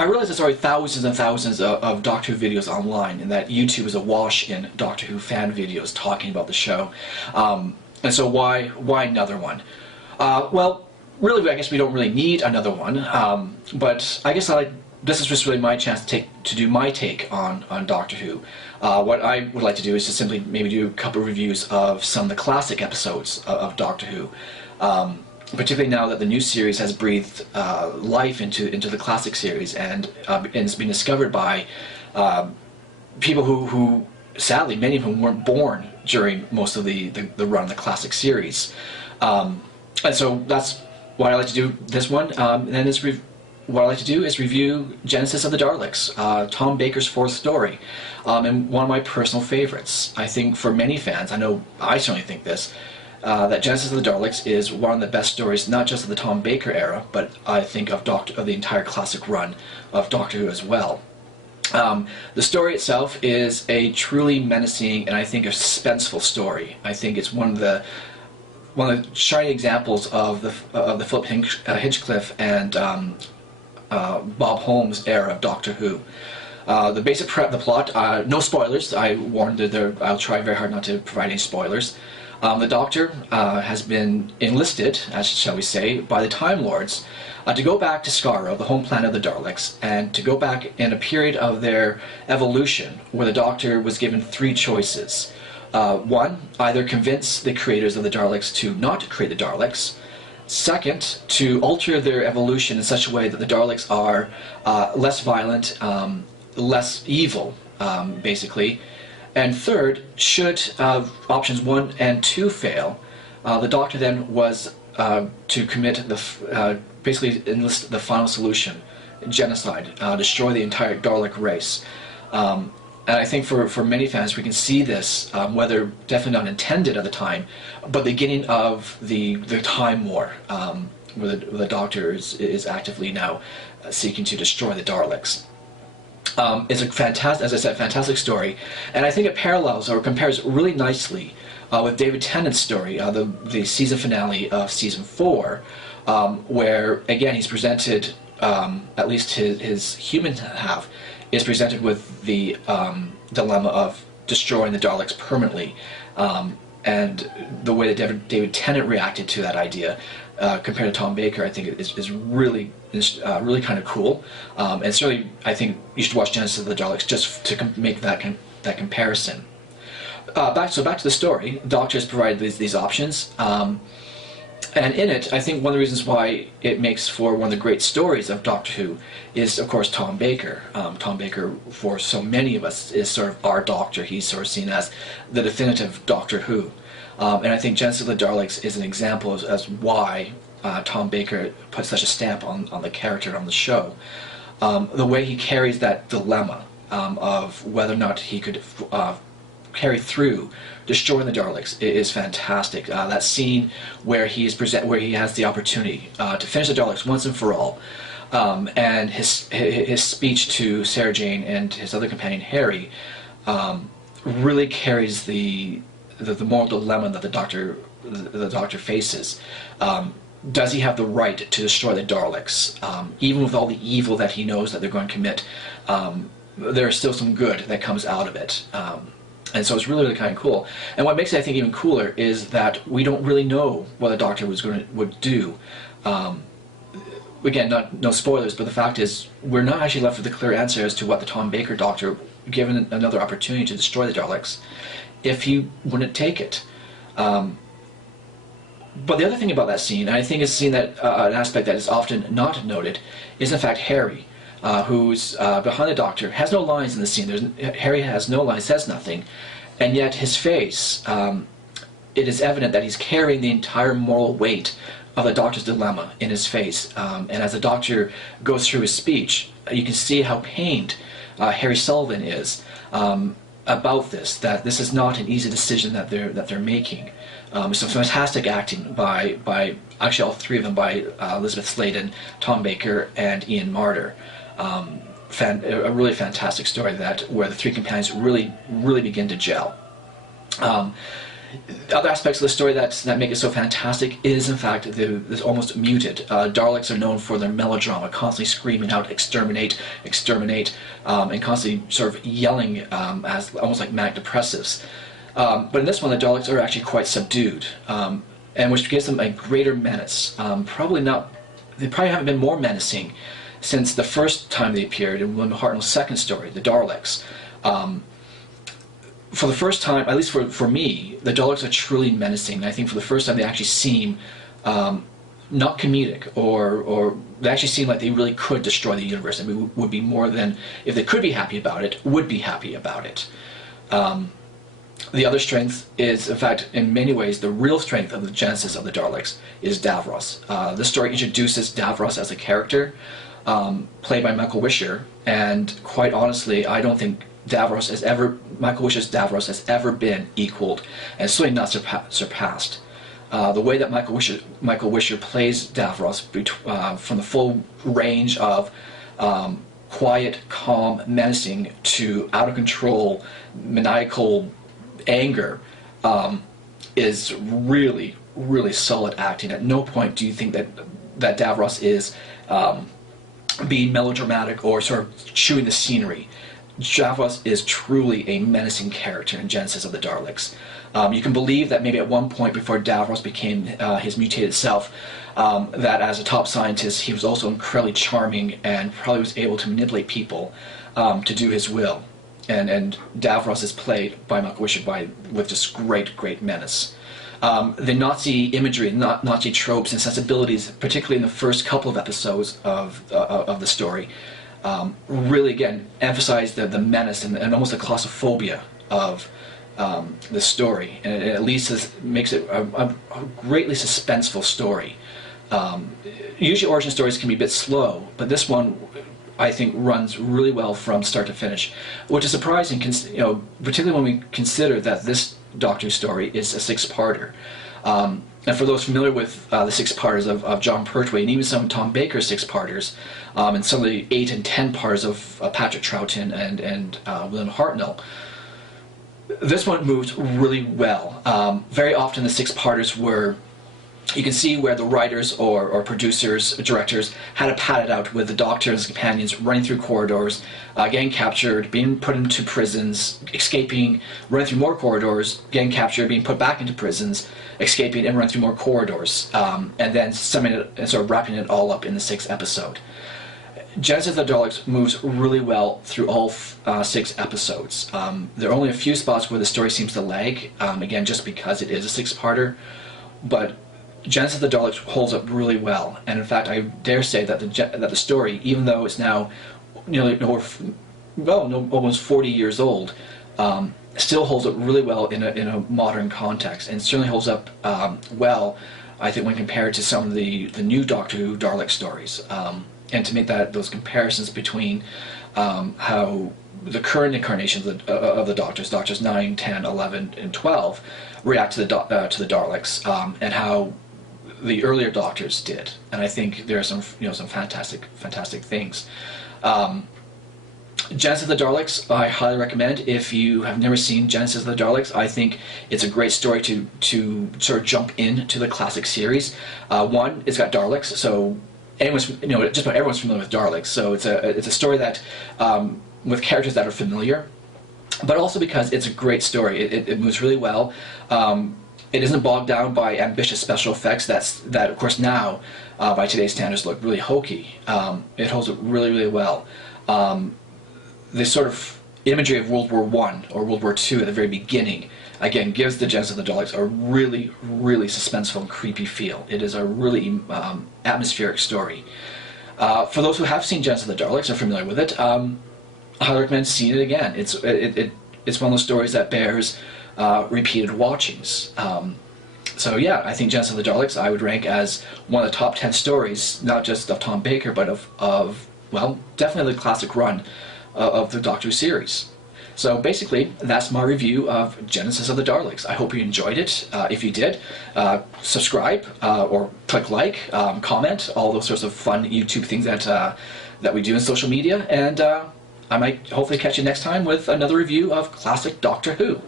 I realize there's already thousands and thousands of Doctor Who videos online, and that YouTube is awash in Doctor Who fan videos talking about the show. And so why another one? Well, really, I guess we don't really need another one. But I guess this is just really my chance to do my take on Doctor Who. What I would like to do is to simply maybe do a couple of reviews of some of the classic episodes of Doctor Who. Particularly now that the new series has breathed life into the classic series, and it's been discovered by people who sadly, many of them weren't born during most of the run of the classic series. And so that's what I like to do this one. And then what I like to do is review Genesis of the Daleks, Tom Baker's fourth story, and one of my personal favorites. I think for many fans, I know I certainly think this, that Genesis of the Daleks is one of the best stories, not just of the Tom Baker era, but I think of the entire classic run of Doctor Who as well. The story itself is a truly menacing and I think a suspenseful story. I think it's one of the shining examples of the Philip Hinchcliffe and Bob Holmes era of Doctor Who. The basic the plot, no spoilers. I warned that I'll try very hard not to provide any spoilers. The Doctor has been enlisted, as shall we say, by the Time Lords to go back to Skaro, the home planet of the Daleks, and to go back in a period of their evolution where the Doctor was given three choices. One, either convince the creators of the Daleks to not create the Daleks. Second, to alter their evolution in such a way that the Daleks are less violent, less evil, basically. And third, should options 1 and 2 fail, the Doctor then was to commit basically enlist the final solution, genocide, destroy the entire Dalek race. And I think for many fans we can see this, whether definitely not intended at the time, but the beginning of the Time War, where the Doctor is actively now seeking to destroy the Daleks. It's a fantastic, as I said, fantastic story, and I think it parallels or compares really nicely with David Tennant's story, the season finale of season 4, where again he's presented, at least his human half, is presented with the dilemma of destroying the Daleks permanently, and the way that David Tennant reacted to that idea compared to Tom Baker, I think is really kind of cool, and certainly I think you should watch Genesis of the Daleks just to make that comparison. Back to the story. The Doctor has provided these options, and in it, I think one of the reasons why it makes for one of the great stories of Doctor Who is, of course, Tom Baker. Tom Baker, for so many of us, is sort of our Doctor. He's sort of seen as the definitive Doctor Who. And I think Genesis of the Daleks is an example as why Tom Baker put such a stamp on the character on the show. The way he carries that dilemma of whether or not he could carry through destroying the Daleks is fantastic. That scene where he has the opportunity to finish the Daleks once and for all, and his speech to Sarah Jane and his other companion Harry really carries the moral dilemma that the Doctor faces. Does he have the right to destroy the Daleks? Even with all the evil that he knows that they're going to commit, there is still some good that comes out of it. And so it's really kind of cool. And what makes it, I think, even cooler is that we don't really know what the Doctor would do. Again, no spoilers, but the fact is we're not actually left with a clear answer as to what the Tom Baker Doctor, given another opportunity to destroy the Daleks, if he wouldn't take it. But the other thing about that scene, and I think it's a scene that an aspect that is often not noted, is in fact Harry, who's behind the Doctor, has no lines in the scene. Harry has no lines, says nothing, and yet his face, it is evident that he's carrying the entire moral weight of the Doctor's dilemma in his face. And as the Doctor goes through his speech, you can see how pained Harry Sullivan is about this. That this is not an easy decision that they're making. Some fantastic acting by actually all three of them, by Elizabeth Sladen, Tom Baker, and Ian Marter. A really fantastic story where the three companions really begin to gel. Other aspects of the story that make it so fantastic is, in fact, this almost muted. Daleks are known for their melodrama, constantly screaming out "exterminate, exterminate," and constantly sort of yelling as almost like manic depressives. But in this one, the Daleks are actually quite subdued, and which gives them a greater menace. They probably haven't been more menacing since the first time they appeared in William Hartnell's second story, The Daleks. For the first time, at least for me, the Daleks are truly menacing. I think for the first time they actually seem not comedic, or they actually seem like they really could destroy the universe, and would be more than, if they could be happy about it, would be happy about it. The other strength is, in fact, in many ways, the real strength of the genesis of the Daleks is Davros. This story introduces Davros as a character, played by Michael Wisher, and quite honestly, I don't think Michael Wisher's Davros has ever been equaled, and certainly not surpassed. The way that Michael Wisher plays Davros, from the full range of quiet, calm, menacing to out of control, maniacal anger, is really, really solid acting. At no point do you think that Davros is being melodramatic or sort of chewing the scenery. Davros is truly a menacing character in Genesis of the Daleks. You can believe that maybe at one point before Davros became his mutated self, that as a top scientist he was also incredibly charming and probably was able to manipulate people to do his will. And Davros is played by Michael Wisher with just great menace. The Nazi imagery, Nazi tropes and sensibilities, particularly in the first couple of episodes of the story, really again emphasize the menace and almost the claustrophobia of the story, and it at least makes it a greatly suspenseful story. Usually origin stories can be a bit slow, but this one I think runs really well from start to finish, which is surprising, particularly when we consider that this Doctor Who story is a six-parter. And for those familiar with the six-parters of John Pertwee, and even some of Tom Baker's six-parters, and some of the 8 and 10 parts of Patrick Troughton and William Hartnell, this one moves really well. Very often the six-parters were, you can see where the writers or producers, directors had to pad it out with the Doctor and his companions running through corridors, getting captured, being put into prisons, escaping, running through more corridors, getting captured, being put back into prisons, escaping, and running through more corridors, and then summing it and sort of wrapping it all up in the 6th episode. Genesis of the Daleks moves really well through all 6 episodes. There are only a few spots where the story seems to lag, again just because it is a 6-parter, but Genesis of the Daleks holds up really well, and in fact I dare say that the story, even though it's now almost 40 years old, still holds up really well in a modern context, and certainly holds up well, I think, when compared to some of the new Doctor Who Dalek stories. And to make those comparisons between how the current incarnations of the Doctors 9, 10, 11, and 12, react to the Daleks, and how the earlier Doctors did, and I think there are some fantastic things. Genesis of the Daleks, I highly recommend. If you have never seen Genesis of the Daleks, I think it's a great story to sort of jump into the classic series. One, it's got Daleks, so just about everyone's familiar with Daleks. So it's a story that with characters that are familiar, but also because it's a great story. It moves really well. It isn't bogged down by ambitious special effects that of course now, by today's standards, look really hokey. It holds up really well. The sort of imagery of World War I or World War II at the very beginning, again, gives the Genesis of the Daleks a really suspenseful and creepy feel. It is a really atmospheric story. For those who have seen Genesis of the Daleks, are familiar with it, I highly recommend seeing it again. It's one of those stories that bears repeated watchings. So yeah, I think Genesis of the Daleks I would rank as one of the top 10 stories, not just of Tom Baker, but of definitely the classic run of the Doctor Who series. So basically, that's my review of Genesis of the Daleks. I hope you enjoyed it. If you did, subscribe or click like, comment, all those sorts of fun YouTube things that we do in social media, and I might hopefully catch you next time with another review of classic Doctor Who.